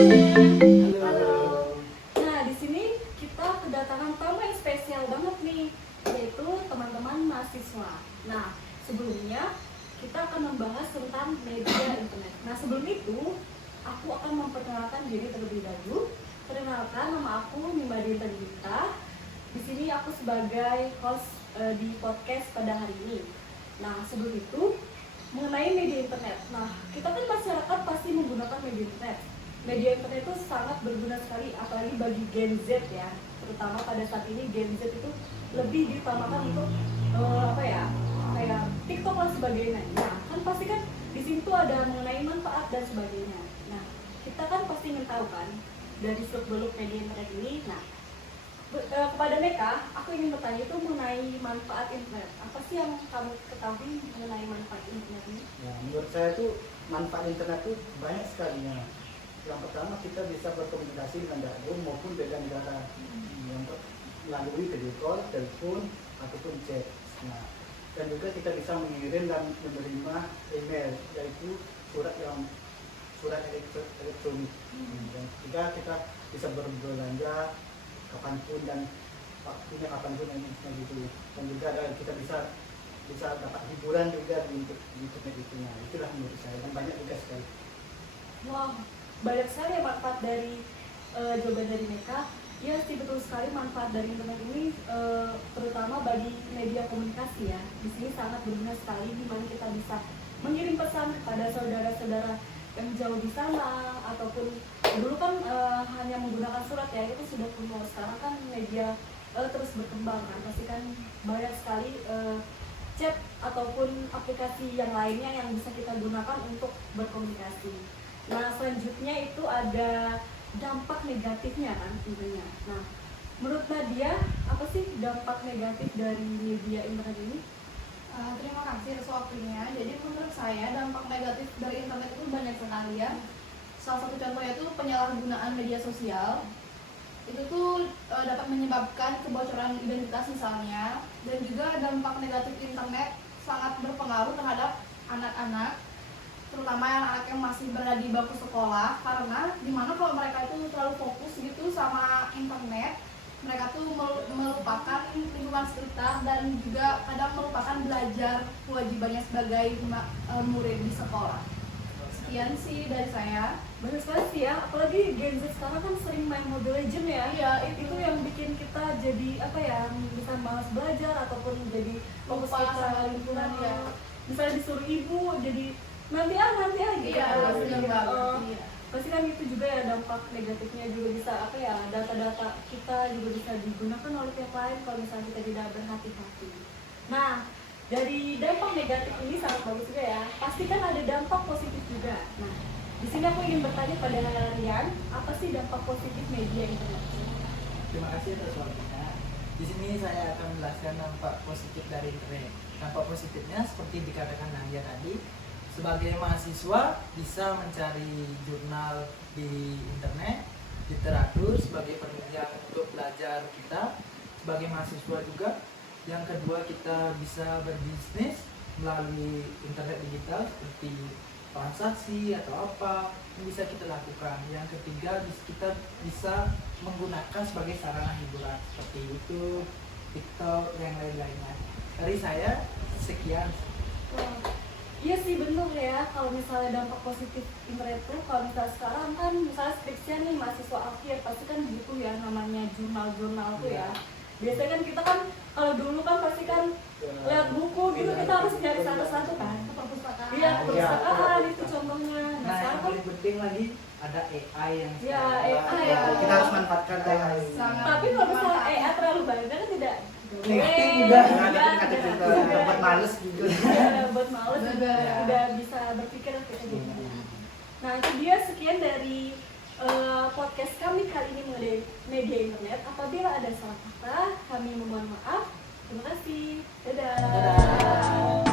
Halo. Halo. Nah, di sini kita kedatangan tamu yang spesial banget nih, yaitu teman-teman mahasiswa. Nah, sebelumnya kita akan membahas tentang media internet. Nah, sebelum itu, aku akan memperkenalkan diri terlebih dahulu. Perkenalkan, nama aku Mimba Dinta Dinta. Di sini aku sebagai host di podcast pada hari ini. Nah, sebelum itu, mengenai media internet. Nah, kita kan masyarakat pasti menggunakan media internet. Media internet itu sangat berguna sekali, apalagi bagi Gen Z ya. Terutama pada saat ini Gen Z itu lebih diutamakan untuk kayak TikTok dan sebagainya. Nah, kan pasti kan di sini tuh ada mengenai manfaat dan sebagainya. Nah, kita kan pasti ingin tahu kan dari seluk-beluk media internet ini. Nah, kepada Meka, aku ingin bertanya itu mengenai manfaat internet. Apa sih yang kamu ketahui mengenai manfaat internet ini? Ya, menurut saya tuh manfaat internet tuh banyak sekali ya. Yang pertama kita bisa berkomunikasi dengan daerah maupun dengan negara melalui video call, telepon ataupun chat. Nah, dan juga kita bisa mengirim dan menerima email, yaitu surat elektronik. Dan juga kita bisa berbelanja kapanpun dan waktunya kapanpun yang gitu. Dan juga kita bisa dapat hiburan juga di internet itu. Nah, itulah menurut saya, dan banyak juga sekali. Wow, banyak sekali ya manfaat dari jawaban dari Meka. Ya sih, betul sekali manfaat dari internet ini terutama bagi media komunikasi ya. Di sini sangat berguna sekali, di mana kita bisa mengirim pesan kepada saudara-saudara yang jauh di sana, ataupun dulu kan hanya menggunakan surat ya, itu sudah kuno. Sekarang kan media terus berkembang kan, pasti kan banyak sekali chat ataupun aplikasi yang lainnya yang bisa kita gunakan untuk berkomunikasi. Nah, selanjutnya itu ada dampak negatifnya kan tentunya. Nah, menurut Nadia, apa sih dampak negatif dari media internet ini? Terima kasih atas waktunya. Jadi menurut saya dampak negatif dari internet itu banyak sekali ya. Salah satu contohnya itu penyalahgunaan media sosial. Itu tuh dapat menyebabkan kebocoran identitas misalnya. Dan juga dampak negatif internet sangat berpengaruh terhadap anak-anak, terutama anak-anak yang masih berada di bangku sekolah, karena dimana kalau mereka itu terlalu fokus gitu sama internet, mereka tuh melupakan lingkungan sekitar dan juga kadang melupakan belajar kewajibannya sebagai murid di sekolah. Sekian sih dari saya. Banyak sekali sih ya, apalagi Gen Z sekarang kan sering main Mobile Legends ya. Iya, itu yang bikin kita jadi bisa malas belajar ataupun jadi fokus Lupa kita sama lingkungan ya. Misalnya disuruh ibu jadi nanti gitu. Iya, benar banget. Iya. Pasti kan itu juga ya dampak negatifnya, juga bisa data-data kita juga bisa digunakan oleh pihak lain kalau misalnya kita tidak berhati-hati. Nah, dari dampak negatif ini sangat bagus juga ya. Pasti kan ada dampak positif juga. Nah, di sini aku ingin bertanya pada Rian, apa sih dampak positif media internet? Terima kasih atas waktunya. Di sini saya akan menjelaskan dampak positif dari internet. Dampak positifnya seperti dikatakan Nadia tadi, sebagai mahasiswa bisa mencari jurnal di internet, literatur sebagai penunjang untuk belajar kita sebagai mahasiswa juga. Yang kedua, kita bisa berbisnis melalui internet digital seperti transaksi atau apa yang bisa kita lakukan. Yang ketiga, kita bisa menggunakan sebagai sarana hiburan seperti YouTube, TikTok, yang lain-lainnya. Dari saya sekian. Iya sih, bener ya, kalau misalnya dampak positif internet tuh, kalau misalnya sekarang kan misalnya skripsian nih mahasiswa akhir, pasti kan butuh ya namanya jurnal-jurnal tuh ya. Biasanya kan kita kan kalau dulu kan pasti kan lihat buku gitu, kita harus nyari satu-satu kan ke perpustakaan. Iya, ke perpustakaan itu contohnya. Nah, Nah, yang sekarang kan paling penting lagi ada AI yang ya sekarang. AI ya. itu. Kita harus manfaatkan AI. Sangat. Tapi kalau misalnya AI terlalu banyak kan tidak Negatif juga. Negatif juga, buat males juga. Ya, buat males Bener. udah bisa berpikir kayak gitu. Nah, itu dia sekian dari podcast kami kali ini mengenai media internet. Apabila ada salah kata, kami memohon maaf. Terima kasih. Dadah. Dadah.